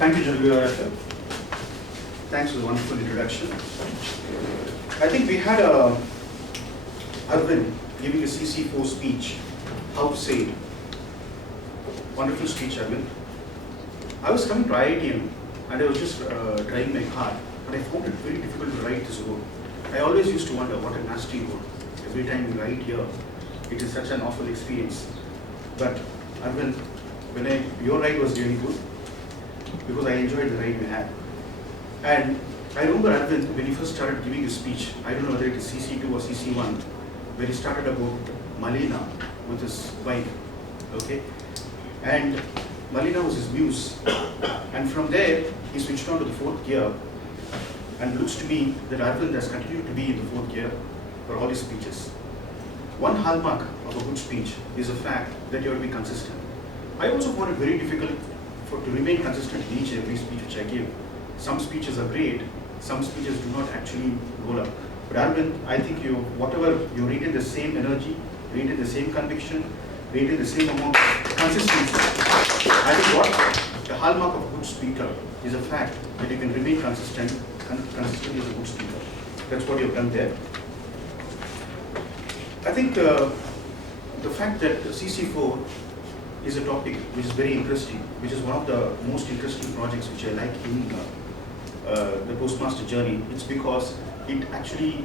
Thank you, Janagir. Thanks for the wonderful introduction. I think we had Arvind giving a CC4 speech, how to say it. Wonderful speech, Arvind. I was coming to IITM and I was just driving my car, but I found it very difficult to ride this road. I always used to wonder what a nasty road. Every time we ride here, it is such an awful experience. But Arvind, your ride was really good because I enjoyed the ride we had. And I remember Arvind, when he first started giving his speech, I don't know whether it is CC2 or CC1, where he started about Malina with his bike, okay? And Malina was his muse. And from there, he switched on to the fourth gear. And it looks to me that Arvind has continued to be in the fourth gear for all his speeches. One hallmark of a good speech is the fact that you have to be consistent. I also found it very difficult to remain consistent in each and every speech which I give. Some speeches are great, some speeches do not actually roll up. But Arvind, I think whatever you rated the same energy, rated the same conviction, rated the same amount of consistency. I think what the hallmark of a good speaker is the fact that you can remain consistent as a good speaker. That's what you've done there. I think the fact that CC4 is a topic which is very interesting, which is one of the most interesting projects which I like in the Toastmaster journey. It's because it actually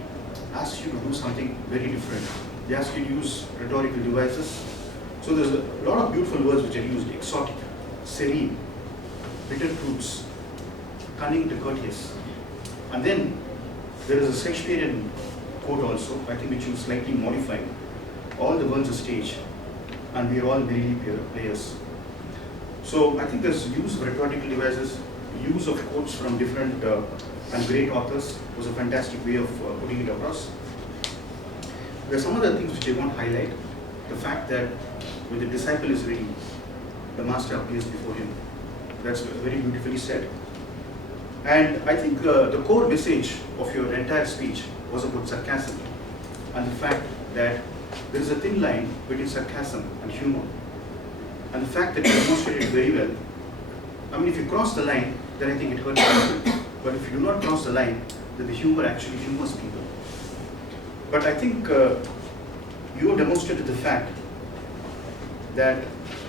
asks you to do something very different. They ask you to use rhetorical devices. So there's a lot of beautiful words which are used: exotic, serene, bitter truths, cunning to courteous. And then there is a Shakespearean quote also, I think, which you slightly modified. All the world's a stage, and we are all merely players. So I think there's use of rhetorical devices, use of quotes from different and great authors was a fantastic way of putting it across. There are some other things which I want to highlight. The fact that when the disciple is ready, the master appears before him. That's very beautifully said. And I think the core message of your entire speech was about sarcasm and the fact that there is a thin line between sarcasm and humor. And the fact that you demonstrated very well. I mean, if you cross the line, then I think it hurts people. But if you do not cross the line, then the humor actually humors people. But I think you demonstrated the fact that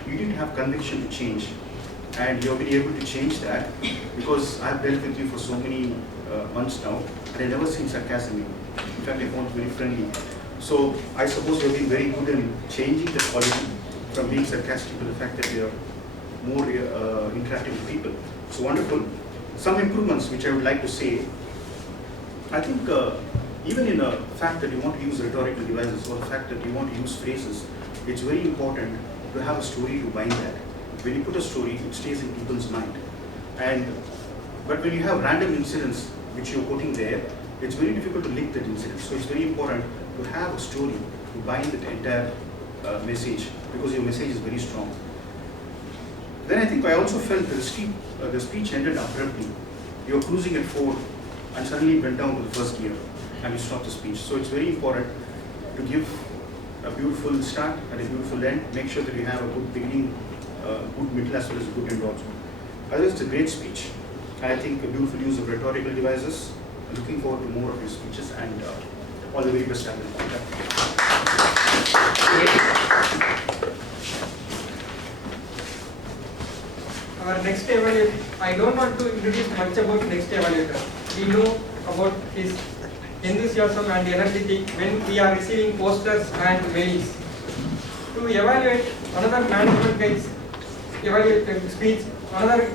you didn't have conviction to change. And you have been able to change that because I've dealt with you for so many months now, and I've never seen sarcasm in you. In fact, I found it very friendly. So I suppose you've been very good in changing the quality from being sarcastic to the fact that you're more interactive with people. So wonderful. Some improvements which I would like to say. I think even in the fact that you want to use rhetorical devices or the fact that you want to use phrases, it's very important to have a story to bind that. When you put a story, it stays in people's mind. But when you have random incidents which you're putting there, it's very difficult to link that incident. So it's very important to have a story to bind that entire message, because your message is very strong. Then I think I also felt that the speech ended abruptly. You're cruising at 4 and suddenly went down to the first gear and you stopped the speech. So it's very important to give a beautiful start and a beautiful end. Make sure that you have a good beginning, good middle as well as a good end also. Otherwise, it's a great speech. And I think a beautiful use of rhetorical devices. Looking forward to more of your speeches and all the very best. Our next evaluator, I don't want to introduce much about next evaluator. We know about his enthusiasm and energy when we are receiving posters and mails. To evaluate another management guy's speech, another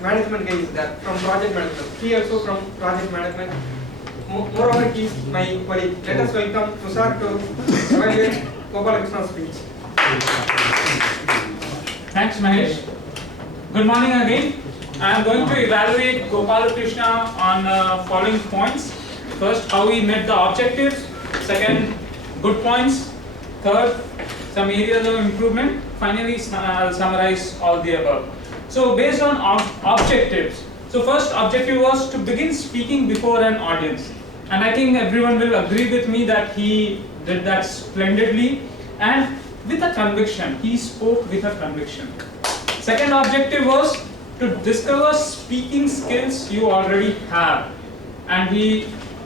management guy is there from project management. He also from project management. Moreover, he is my colleague. Let us welcome Tushar to evaluate Gopalakrishna's speech. Thanks, Mahesh. Good morning again. I am going to evaluate Gopalakrishna on following points. First, how he met the objectives. Second, good points. Third, some areas of improvement. Finally, I'll summarize all the above. So, based on objectives. So, first objective was to begin speaking before an audience. And I think everyone will agree with me that he did that splendidly and with a conviction. He spoke with a conviction. Second objective was to discover speaking skills you already have. And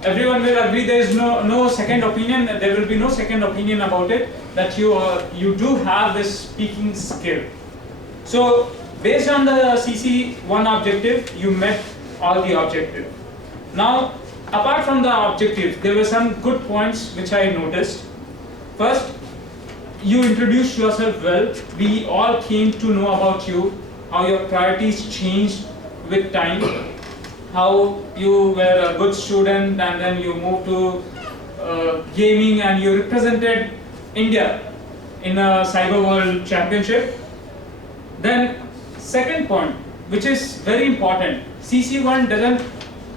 everyone will agree there is no second opinion, there will be no second opinion about it, that you do have this speaking skill. So based on the CC1 objective, you met all the objectives. Now, apart from the objectives, there were some good points which I noticed. First, you introduced yourself well. We all came to know about you, how your priorities changed with time, how you were a good student and then you moved to gaming and you represented India in a Cyber World Championship. Then, second point, which is very important, CC1 doesn't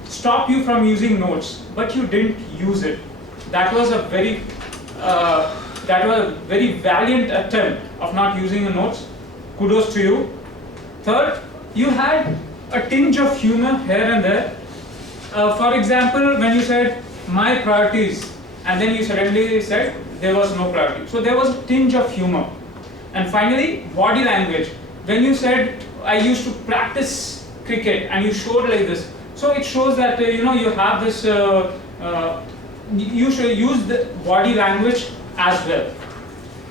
stop you from using notes, but you didn't use it. That was a very valiant attempt of not using the notes. Kudos to you. Third, you had a tinge of humor here and there. For example, when you said my priorities, and then you suddenly said there was no priority. So there was a tinge of humor. And finally, body language. When you said I used to practice cricket and you showed like this, so it shows that you have this. You should use the body language as well.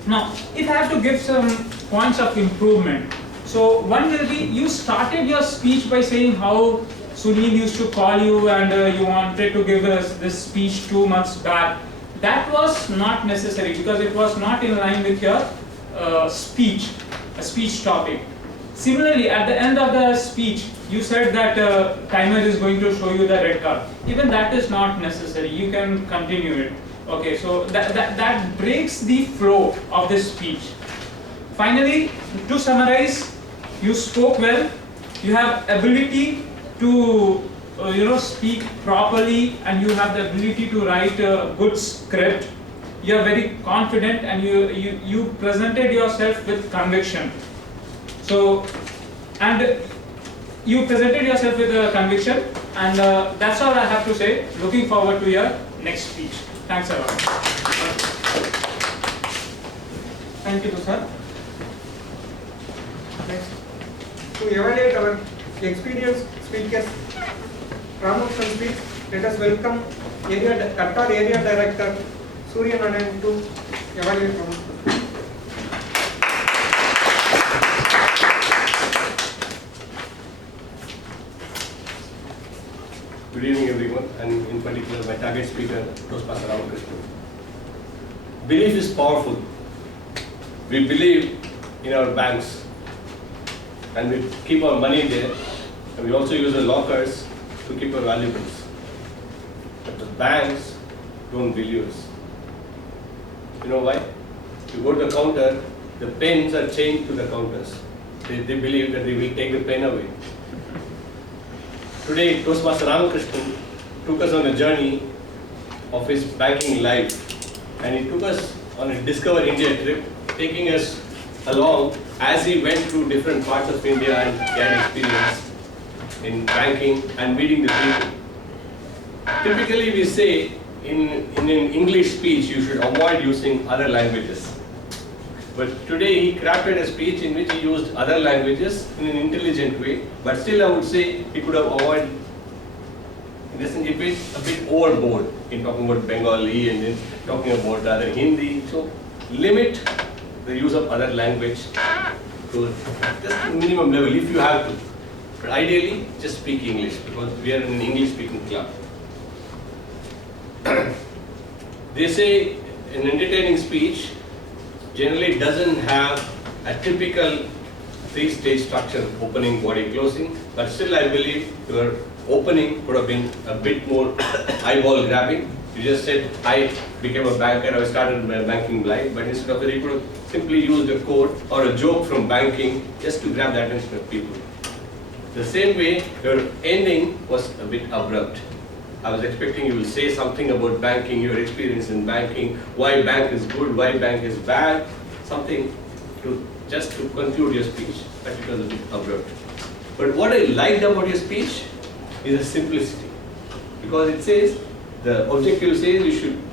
Now, if I have to give some points of improvement, so one will be, you started your speech by saying how Sunil used to call you and you wanted to give us this speech 2 months back. That was not necessary because it was not in line with your speech, a speech topic. Similarly, at the end of the speech, you said that timer is going to show you the red card. Even that is not necessary. You can continue it. Okay, so that breaks the flow of this speech. Finally, to summarize, you spoke well. You have ability to speak properly, and you have the ability to write a good script. You are very confident, and you presented yourself with conviction. So, and you presented yourself with a conviction, and that's all I have to say. Looking forward to your next speech. Thanks a lot. Thank you, sir. Next, to evaluate our experienced speakers, promotion speech, let us welcome Qatar Area Director Surya Nanan to evaluate promotion. Good evening, everyone, and in particular my target speaker, Toastmaster Ramakrishnan. Belief is powerful. We believe in our banks, and we keep our money there, and we also use the lockers to keep our valuables. But the banks don't believe us. You know why? You go to the counter, the pens are chained to the counters. They believe that they will take the pen away. Today, Toastmaster Ramakrishnan took us on a journey of his banking life, and he took us on a Discover India trip, taking us along as he went through different parts of India and gained experience in banking and meeting the people. Typically, we say in an English speech, you should avoid using other languages. But today he crafted a speech in which he used other languages in an intelligent way, but still I would say he could have avoided, in essence, a bit overboard in talking about Bengali and then talking about other Hindi. So limit the use of other language to just a minimum level if you have to. But ideally, just speak English because we are in an English speaking club. They say an entertaining speech generally doesn't have a typical 3-stage structure, opening, body, closing, but still I believe your opening could have been a bit more eyeball grabbing. You just said, I became a banker, I started my banking life, but instead of that you could have simply used a quote or a joke from banking just to grab the attention of people. The same way, your ending was a bit abrupt. I was expecting you will say something about banking, your experience in banking, why bank is good, why bank is bad, something to just to conclude your speech, but it was a bit abrupt. But what I liked about your speech is the simplicity, because it says, the objective says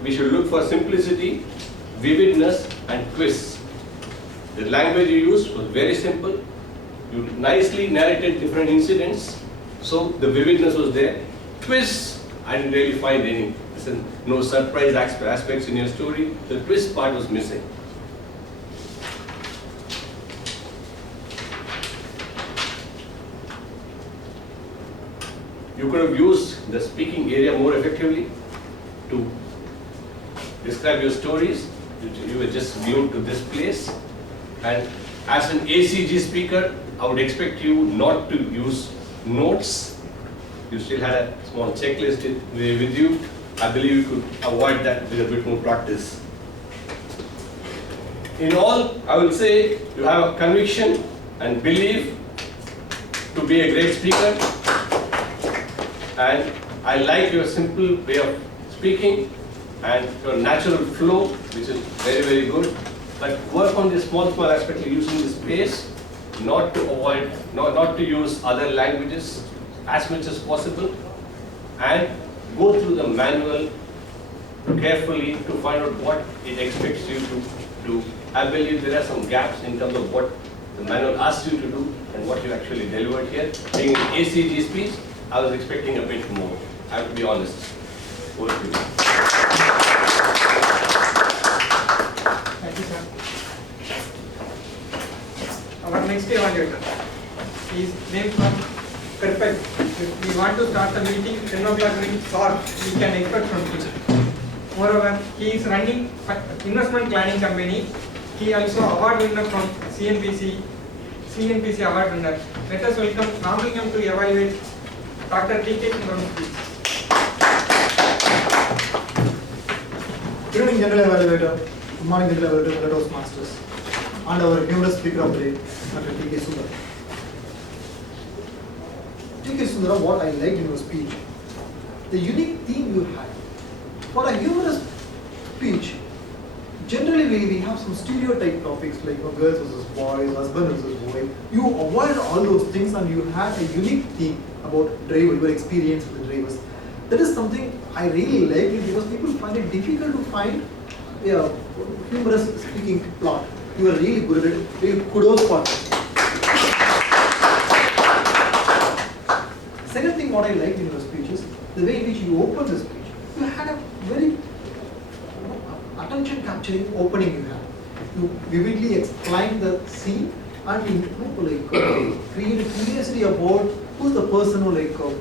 we should look for simplicity, vividness and twists. The language you used was very simple, You nicely narrated different incidents, so the vividness was there. Twists, I didn't really find any. No surprise aspects in your story. The twist part was missing. You could have used the speaking area more effectively to describe your stories. You were just glued to this place. And as an ACG speaker, I would expect you not to use notes. You still had a small checklist with you. I believe you could avoid that with a bit more practice. In all, I will say you have a conviction and belief to be a great speaker. And I like your simple way of speaking and your natural flow, which is very, very good. But work on this small aspect of using the space, not to use other languages as much as possible, and go through the manual carefully to find out what it expects you to do. I believe there are some gaps in terms of what the manual asks you to do and what you actually delivered here. Being an ACG speech, I was expecting a bit more. I have to be honest. Over to you. Thank you, sir. Our next evaluator is named from Perfect. If we want to start the meeting 10 o'clock sharp, we can expect from him. Moreover, he is running investment planning company. He also award winner from CNPC award winner. Let us welcome Nottingham to evaluate Dr. T.K. Sundaram. Good evening, General Evaluator. Good morning, General Evaluator, the Toastmasters, and our newest speaker of the day, Dr. T.K. Sundaram. T.K. Sundaram, what I liked in your speech, the unique theme you had. For a humorous speech, generally we have some stereotype topics like girls versus boys, husband versus wife. You avoided all those things and you had a unique theme about driver, your experience with the drivers. That is something I really like because people find it difficult to find a humorous speaking plot. You are really good at it. Really kudos for it. Second thing what I liked in your speech is the way in which you opened the speech. You had a very attention capturing opening you had. You vividly explained the scene and you create a curiosity about who's the person who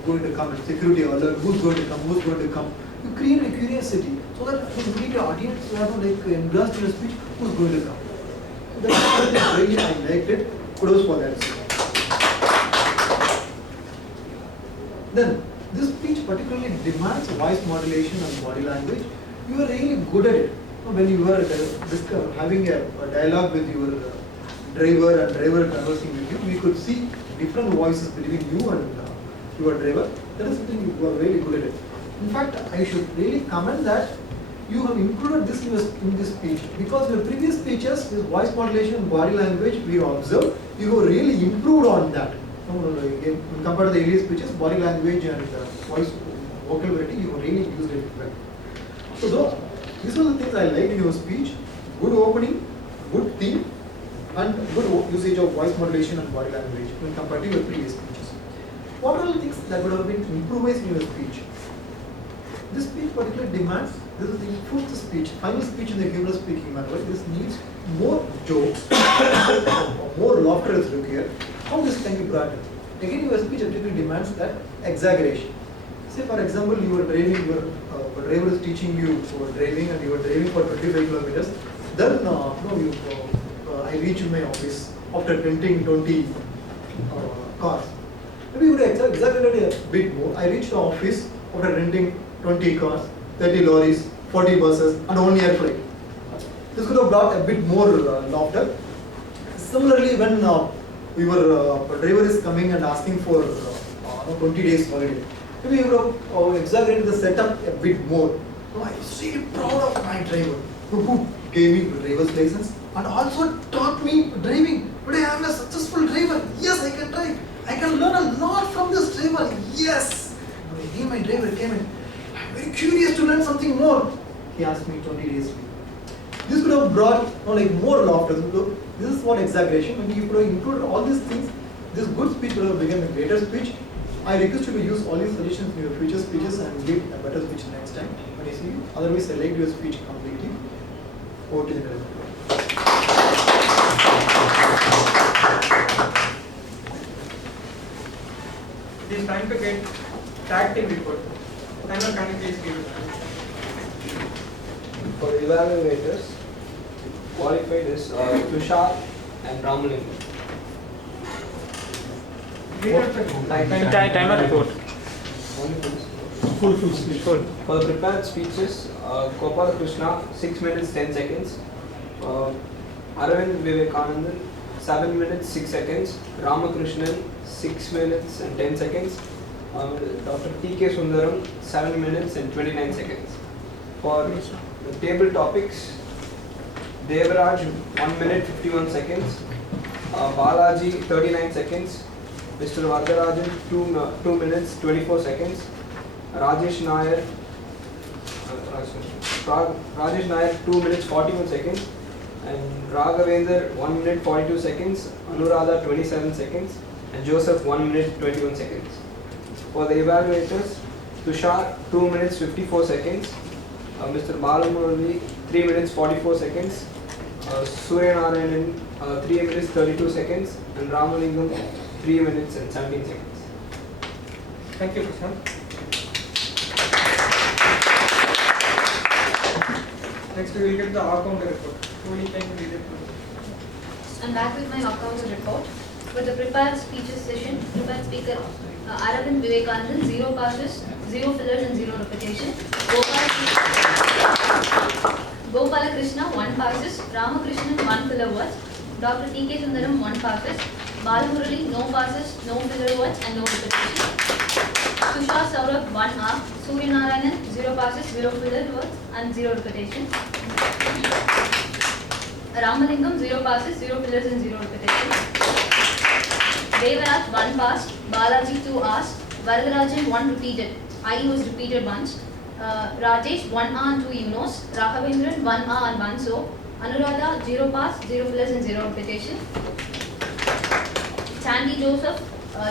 going to come and security alert, who's going to come. You create a curiosity so that you meet your audience who are engrossed in your speech, who's going to come. That's really I liked it. Kudos for that. Then this speech particularly demands voice modulation and body language. You are really good at it. When you were having a dialogue with your driver and driver conversing with you, we could see different voices between you and your driver. That is something you are really good at it. In fact, I should really comment that you have included this in this speech because your previous speeches, this voice modulation and body language, we observed, you have really improved on that. Compared to the earlier speeches, body language and voice vocabulary, you have really used it well. So these are the things I liked in your speech. Good opening, good theme, and good usage of voice modulation and body language when compared to your previous speeches. What are the things that would have been improvised in your speech? This speech particularly demands, this is the fourth speech, final speech in the humorous speaking manual. This needs more jokes, more laughter is required. How this can be brought in? Again, your speech particularly demands that exaggeration. Say for example, you are driving, your driver is teaching you for driving and you are driving for 25 kilometers. Then I reach my office after renting 20 cars. Maybe you would exaggerate a bit more. I reached the office after renting 20 cars, 30 lorries, 40 buses and only air flight. This could have brought a bit more laughter. Similarly, when your driver is coming and asking for 20 days holiday, maybe you would have exaggerated the setup a bit more. I am really proud of my driver who gave me the driver's license and also taught me driving. Today I am a successful driver. Yes, I can drive. I can learn a lot from this driver. Yes. My driver came in. I am very curious to learn something more. He asked me 20 days leave. This could have brought more laughter. This is what exaggeration. When you could have included all these things, this good speech will have become a greater speech. I request you to use all these suggestions in your future speeches and give a better speech next time when you see you. Otherwise, I liked your speech completely. Over to the director. It is time to get tag team report. Timer, can you please give it? For the evaluators, qualified is Tushar and Ramalingam. Timer report. Full speech. Full. For the prepared speeches, Gopala Krishna 6 minutes 10 seconds, Aravind Vivekanandan 7 minutes 6 seconds, Ramakrishnan 6 minutes and 10 seconds, Dr. T.K. Sundaram 7 minutes and 29 seconds. For the table topics, Devaraj 1 minute 51 seconds, Balaji 39 seconds, Mr. Vardarajan 2 minutes 24 seconds, Rajesh Nair 2 minutes 41 seconds, and Raghavendra 1 minute 42 seconds, Anuradha 27 seconds, and Joseph 1 minute 21 seconds. For the evaluators, Tushar 2 minutes 54 seconds, Mr. Balamurali 3 minutes 44 seconds, Surya Narayanan 3 minutes 32 seconds, and Ramalingam 3 minutes and 17 seconds. Thank you, Krishna. Next, we will get the account report. Who can read it? I'm back with my account report. For the prepared speeches session, prepared speaker Aravind Vivekanandan, 0 passes, 0 fillers and 0 repetition. Gopala Krishna, 1 passes, Ramakrishnan 1 filler words, Dr. T.K. Sundaram 1 passes, Balamurali no passes, no filler words and no repetition. Tushar Saurabh 1 arc, Surya Narayanan 0 passes, 0 filler words and 0 repetition. Ramalingam 0 passes, 0 fillers and 0 repetition. Devaraj 1 pass, Balaji 2 asked, Varadarajan 1 repeated, I was repeated once. Rajesh 1 A and 2 ignos, Raghavendran 1 A and 1 so, Anuradha 0 pass, 0 fillers and 0 repetition. Sandy Joseph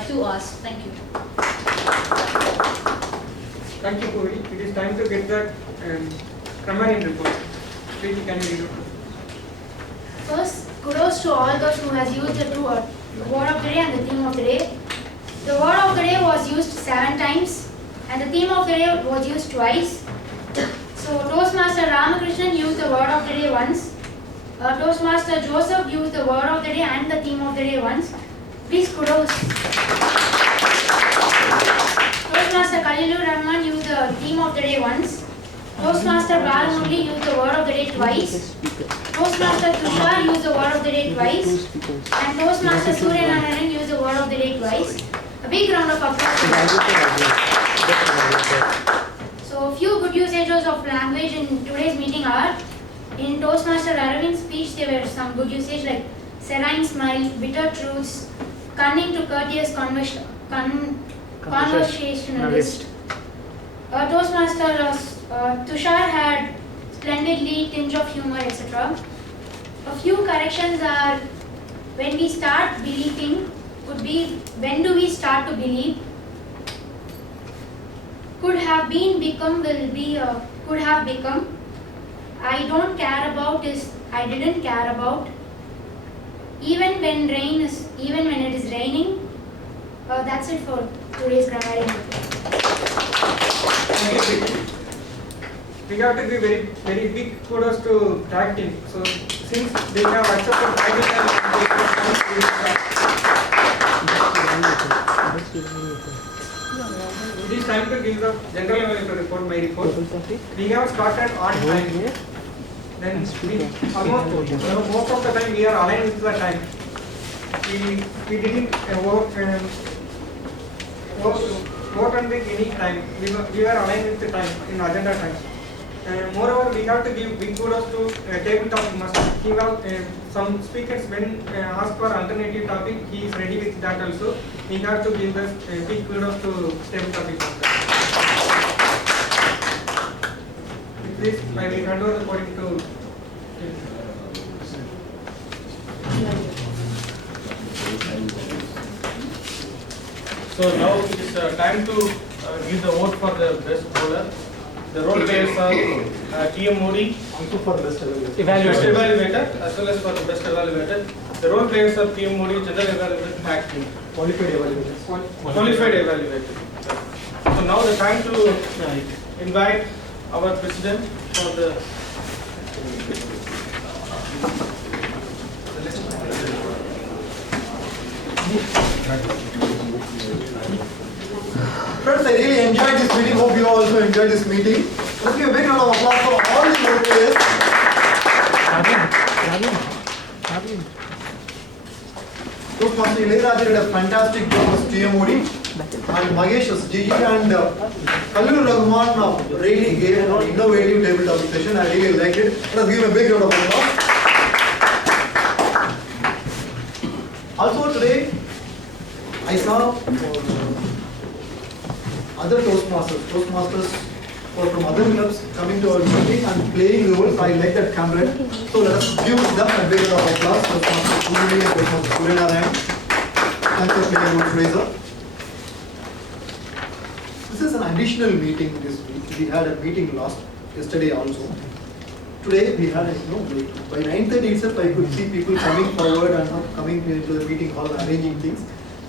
2 A's. Thank you. Thank you, Puri. It is time to get the Kramarian report. Please, can you read it? First, kudos to all those who has used the word of the day and the theme of the day. The word of the day was used 7 times and the theme of the day was used twice. So Toastmaster Ramakrishnan used the word of the day once. Toastmaster Joseph used the word of the day and the theme of the day once. Please kudos. Toastmaster Khalilur Rahman used the theme of the day once. Toastmaster Balamurali used the word of the day twice. Toastmaster Tushar used the word of the day twice. And Toastmaster Surya Narayanan used the word of the day twice. A big round of applause. So, a few good usages of language in today's meeting are, in Toastmaster Arvind's speech there were some good usage like serene smile, bitter truths, cunning to courteous conversationalist. Toastmaster Tushar had splendidly tinge of humor, etc. A few corrections are, when we start believing would be, when do we start to believe? Could have been, become, will be, could have become. I don't care about is I didn't care about. Even when it is raining. That's it for today's grammar. We have to give very big kudos to tag team. So since they have accepted tag it is time to give the general level report, my report. We have started on time. Then most of the time we are aligned with the time. We didn't vote on any time. We were aligned with the time in agenda time. Moreover, we have to give big kudos to table topic master. He have some speakers when asked for alternative topic, he is ready with that also. We have to give the big kudos to table topic master. With this, I will hand over the podium to. So now it is time to give the vote for the best bowler. The role players are TM Modi, Also for best evaluator. best evaluator, as well as for the best evaluator. The role players are TM Modi, general evaluator, hack team, Qualified evaluators. qualified evaluator. So now the time to invite our president for the. Friends, I really enjoyed this meeting. Hope you also enjoyed this meeting. Let's give a big round of applause for all the role players. Toastmaster Ilayaraja did a fantastic job as TMOD, and Mahesh as GE, and Khalil Rahman really gave an innovative tabletop session. I really liked it. Let's give him a big round of applause. Also today, I saw other Toastmasters from other clubs coming to our meeting and playing roles. I like that camaraderie. So let us give them a big round of applause. Toastmaster Puri and Toastmaster Surenarayan. Thanks for playing roles, Fraser. This is an additional meeting this week. We had a meeting yesterday also. Today we had, by 9:30 itself I could see people coming forward and coming into the meeting hall and arranging things.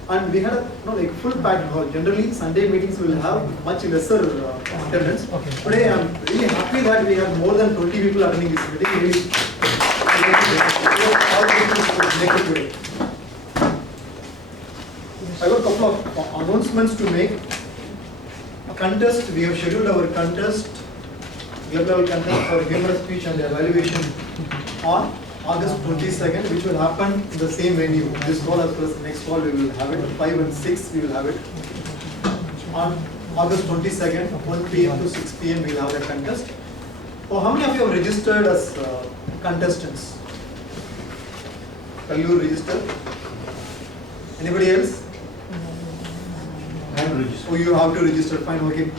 And we had a full packed hall. Generally, Sunday meetings will have much lesser attendance. Today, I am really happy that we have more than 20 people attending this meeting. Really, all people could make it today. I have a couple of announcements to make. A contest, we have scheduled our contest, club level contest for humorous speech and evaluation on August 22nd, which will happen in the same venue. This call as well as the next call, we will have it. 5 and 6, we will have it. On August 22nd, 1 p.m. to 6 p.m., we will have the contest. Oh, how many of you have registered as contestants? Will you register? Anybody else? I am registered. Oh, you have to register. Fine, okay.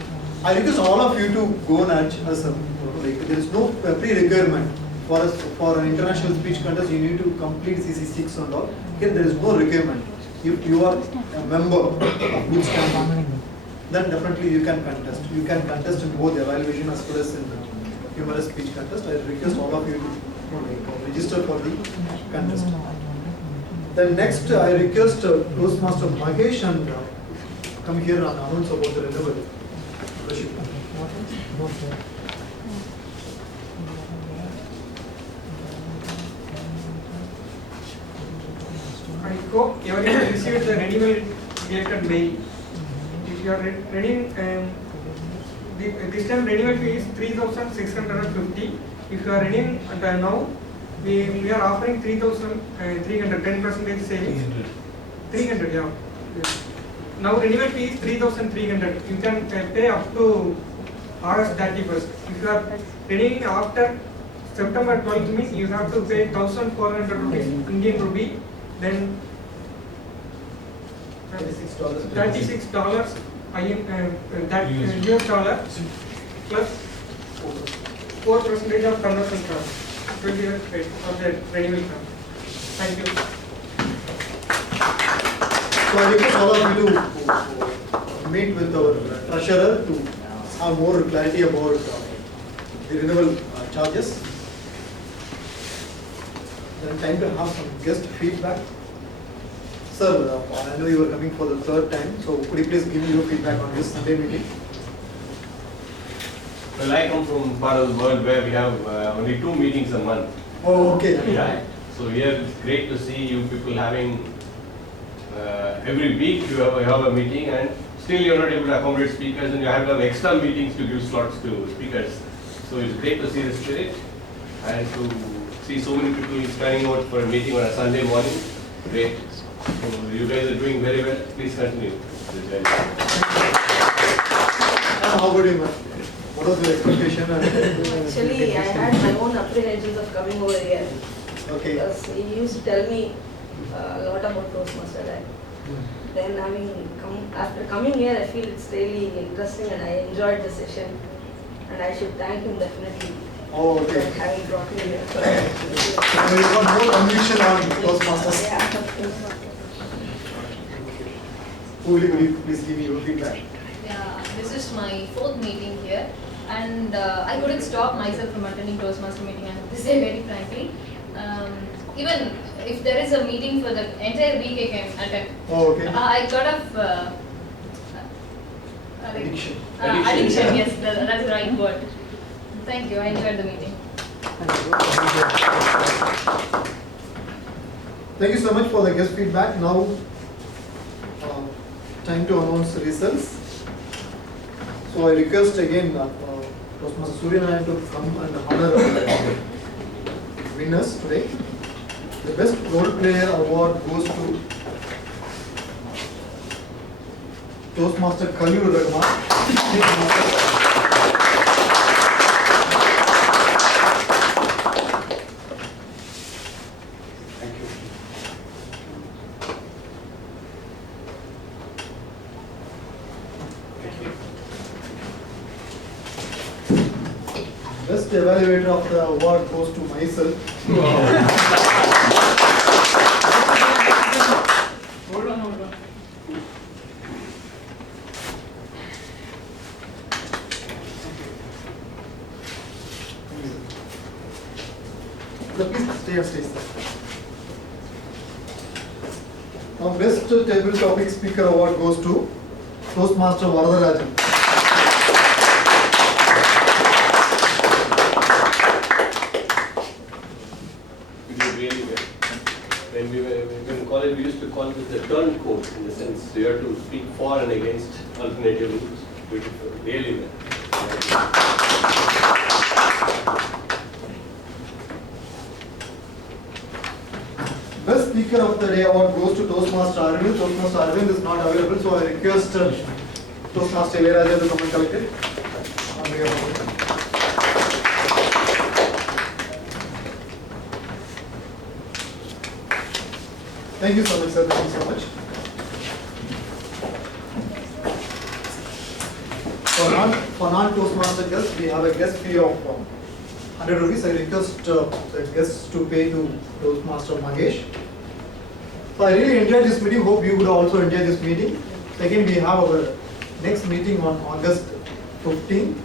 I request all of you to go and add us. There is no pre-requirement. For an international speech contest, you need to complete CC6 and all. Here, there is no requirement. If you are a member of good standing, then definitely you can contest. You can contest in both evaluation as well as in humorous speech contest. I request all of you to register for the contest. Then next, I request Toastmaster Mahesh and come here and announce about the renewal. I hope everyone received the renewal related mail. If you are renewing, this time renewal fee is 3,650. If you are renewing now, we are offering 3,300, 10% savings. 300, yeah. Now renewal fee is 3,300. You can pay up to August 31st. If you are renewing after September 12th, means you have to pay 1,400 rupees Indian rupee. Then $36 that US dollar plus 4% of conversion charge. 20 years rate of the renewal term. Thank you. So I request all of you to meet with our treasurer to have more clarity about the renewal charges. Then time to have some guest feedback. Sir, I know you are coming for the third time, so could you please give me your feedback on this Sunday meeting? Well, I come from part of the world where we have only 2 meetings a month. Oh, okay. Yeah. So here it's great to see you people having every week you have a meeting, and still you're not able to accommodate speakers, and you have to have extra meetings to give slots to speakers. So it's great to see the spirit and to see so many people standing out for a meeting on a Sunday morning. Great. So you guys are doing very well. Please continue. How about you, ma'am? What was your expectation? Actually, I had my own apprehensions of coming over here. Okay. Because he used to tell me a lot about Toastmaster Live. Then after coming here, I feel it's really interesting and I enjoyed the session. And I should thank him definitely Oh, okay. for having brought me here. So you got more conviction on Toastmasters. Yeah. Could you please give me your feedback? Yeah, this is my 4th meeting here, and I couldn't stop myself from attending Toastmaster meeting. I have to say very frankly, even if there is a meeting for the entire week, I can attend. Oh, okay. I got of Addiction. addiction. Yes, that's the right word. Thank you. I enjoyed the meeting. Thank you so much for the guest feedback. Now, time to announce the results. So I request again Toastmaster Suryanarayan to come and honor our winners today. The best role player award goes to Toastmaster Khalilur Rahman. Best evaluator of the award goes to myself. Hold on. Please stay on stage, sir. Now, best table topic speaker award goes to Toastmaster Varadarajan. Really well. When we were in college, we used to call this the turncoat, in the sense you have to speak for and against alternative routes. Beautiful, really well. Best speaker of the day award goes to Toastmaster Arvind. Toastmaster Arvind is not available, so I request Toastmaster Ilayaraja to come and collect it. On behalf of the- Thank you so much, sir. Thank you so much. For non-Toastmaster guests, we have a guest fee of 100 rupees. I request the guests to pay to Toastmaster Mahesh. So I really enjoyed this meeting. Hope you would also enjoy this meeting. Again, we have our next meeting on August 15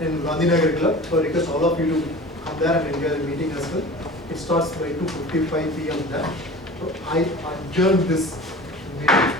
in Gandhinagar Club. So I request all of you to come there and enjoy the meeting as well. It starts by 2:55 p.m. there. So I adjourn this meeting.